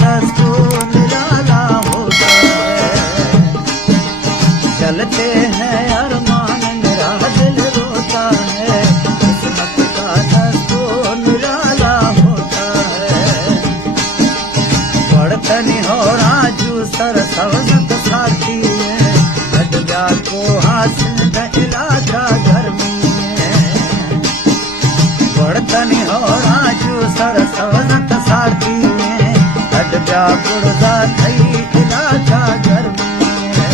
दस्तूर निराला होता है। चलते हैं अरमान मेरा दिल रोता है, किस्मत का दस्तूर निराला होता है। पढ़तनी हो राजू सर सवसत साथी है, अडब्या को हासिल न इलाका गर्मी है। पढ़तनी हो राजू सर सवसत साथी है, अडब्या गुर्दा थई इलाका गर्मी है।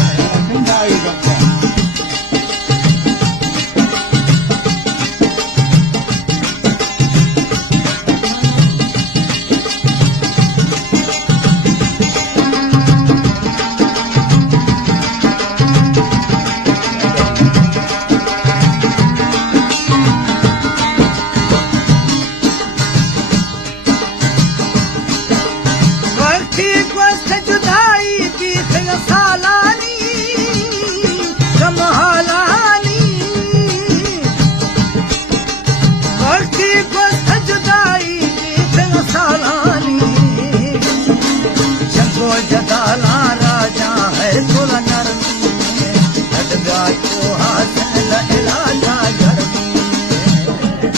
जदाला राजा है थोड़ा नरमी है, अडब्या को हासिल इलाका गर्मी है।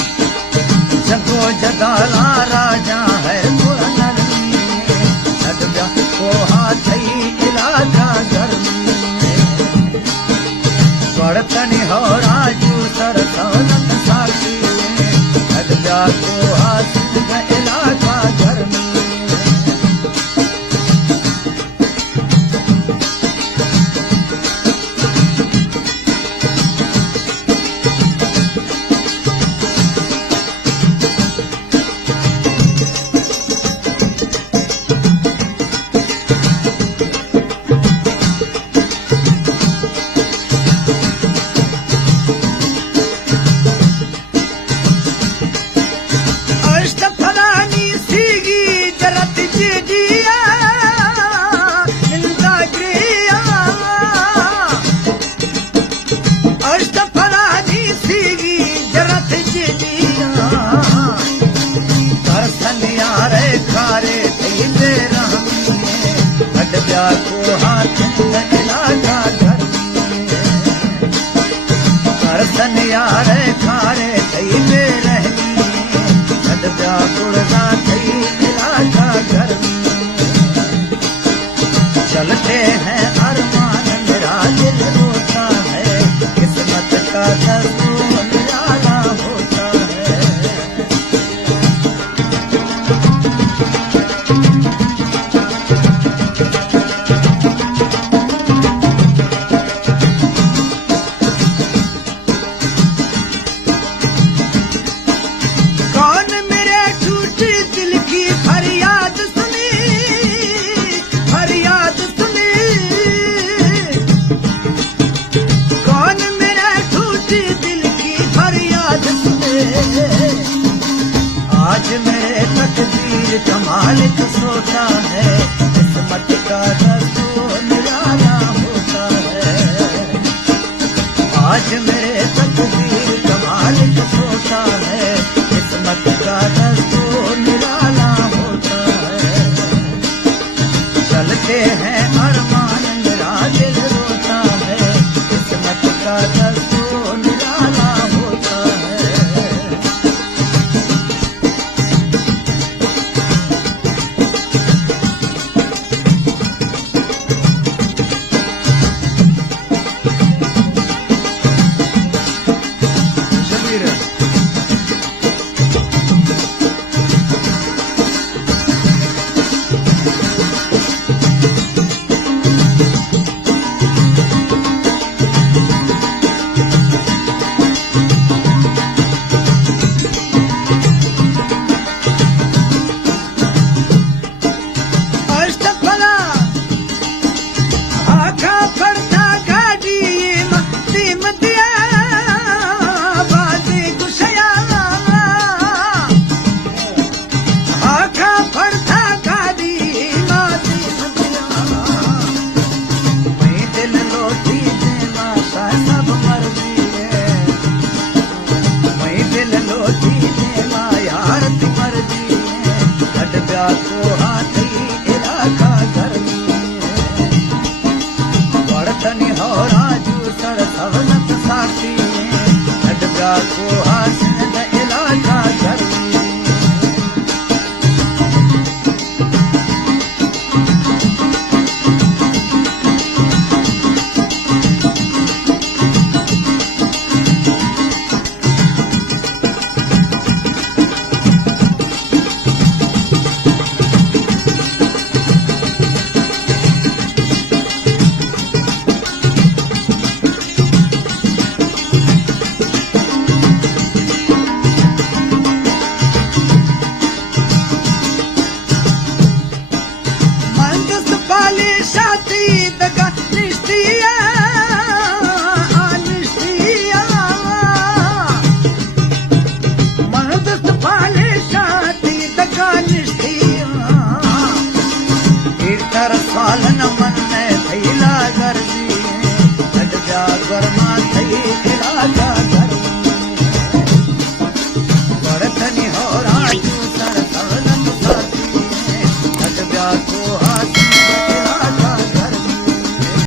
जगो जदाला राजा है थोड़ा नरमी है, अडब्या को हासिल इलाका गर्मी है। पढ़तनी हो राजू सर सवलत साथी है, अडब्या को हासिल इलाका गर्मी। अडब्या को हासिल इलाका गर्मी है। करसन यार खारे थई पे रहनी है, अडब्या गुर्दा थई इलाका गर्मी है। चलते हैं अरमान मेरा दिल रोता है, किस्मत का दस्तूर निराला होता है। आज मेरे तकदीर का मालिक सोता है, किस्मत का दस्तूर निराला होता है। आज मेरे तकदीर का मालिक सोता है, किस्मत का दस्तूर निराला होता है। चलते हैं अरमान मेरा दिल रोता है, किस्मत का दस्तूर निराला होता है। को आसन द इलाका गर्मी पालन मन थैला गर्दी गडजा गरमा थई इलाका